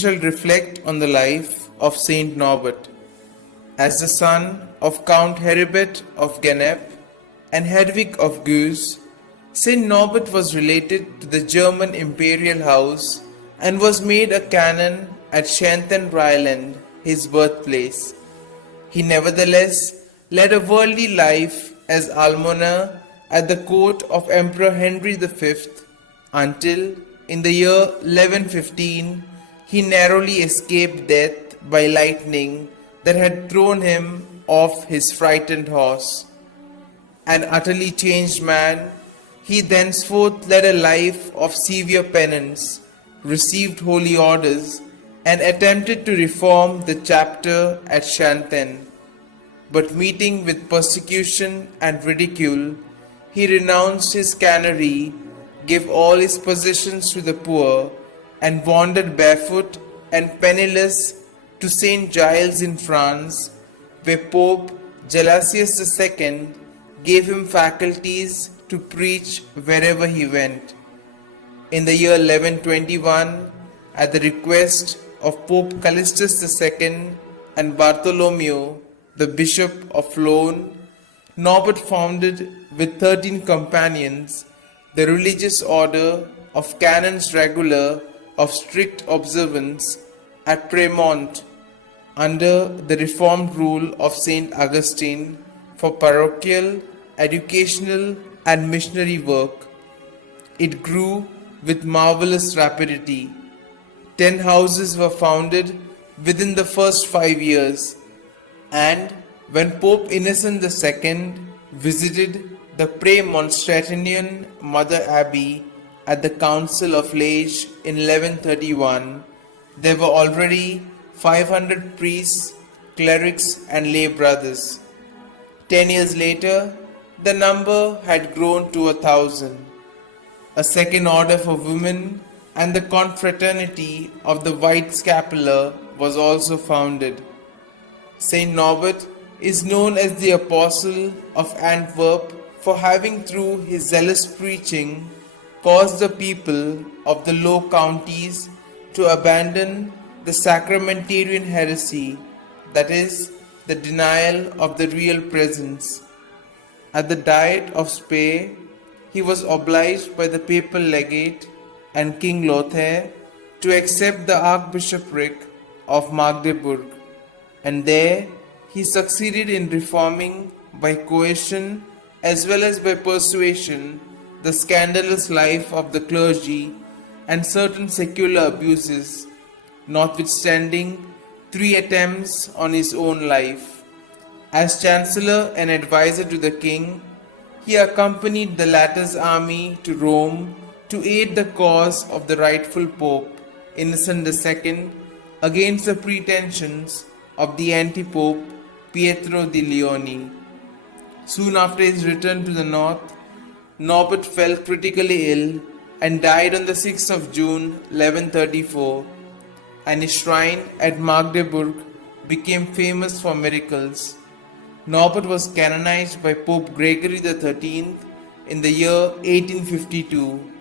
shall reflect on the life of St Nobert. As the son of Count Heribert of Genep and Hedwig of Guise, St Nobert was related to the German imperial house and was made a canon at Schenken, his birthplace. He nevertheless led a worldly life as almoner at the court of Emperor Henry V until, in the year 1115, he narrowly escaped death by lightning that had thrown him off his frightened horse. An utterly changed man, he thenceforth led a life of severe penance, received holy orders, and attempted to reform the chapter at Schenken. But meeting with persecution and ridicule, he renounced his canonry, gave all his possessions to the poor, and wandered barefoot and penniless to St Giles in France, where Pope Gelasius II gave him faculties to preach wherever he went. In the year 1121, at the request of Pope Callistus II and Bartholomew, the Bishop of Lone, Nobert founded with 13 companions the religious order of Canons Regular of strict observance at Premont under the reformed rule of St. Augustine for parochial, educational and missionary work. It grew with marvelous rapidity. 10 houses were founded within the first 5 years, and when Pope Innocent II visited the Premonstratensian Mother Abbey at the Council of Liege in 1131, there were already 500 priests, clerics and lay brothers. 10 years later, the number had grown to 1,000. A second order for women and the confraternity of the White Scapular was also founded. St. Nobert is known as the Apostle of Antwerp for having, through his zealous preaching, caused the people of the Low Counties to abandon the sacramentarian heresy, that is, the denial of the real presence. At the Diet of Speyer, he was obliged by the papal legate and King Lothair to accept the archbishopric of Magdeburg, and there he succeeded in reforming by coercion as well as by persuasion the scandalous life of the clergy and certain secular abuses, notwithstanding 3 attempts on his own life. As chancellor and advisor to the king, he accompanied the latter's army to Rome to aid the cause of the rightful Pope Innocent II against the pretensions of the anti-pope Pietro di Leone. Soon after his return to the north, Nobert fell critically ill and died on the 6th of June 1134, and his shrine at Magdeburg became famous for miracles. Nobert was canonized by Pope Gregory XIII in the year 1852.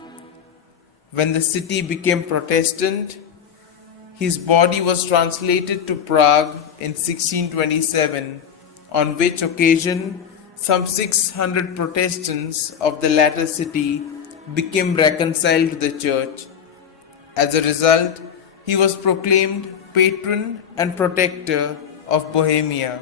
When the city became Protestant, his body was translated to Prague in 1627, on which occasion some 600 Protestants of the latter city became reconciled to the church. As a result, he was proclaimed patron and protector of Bohemia.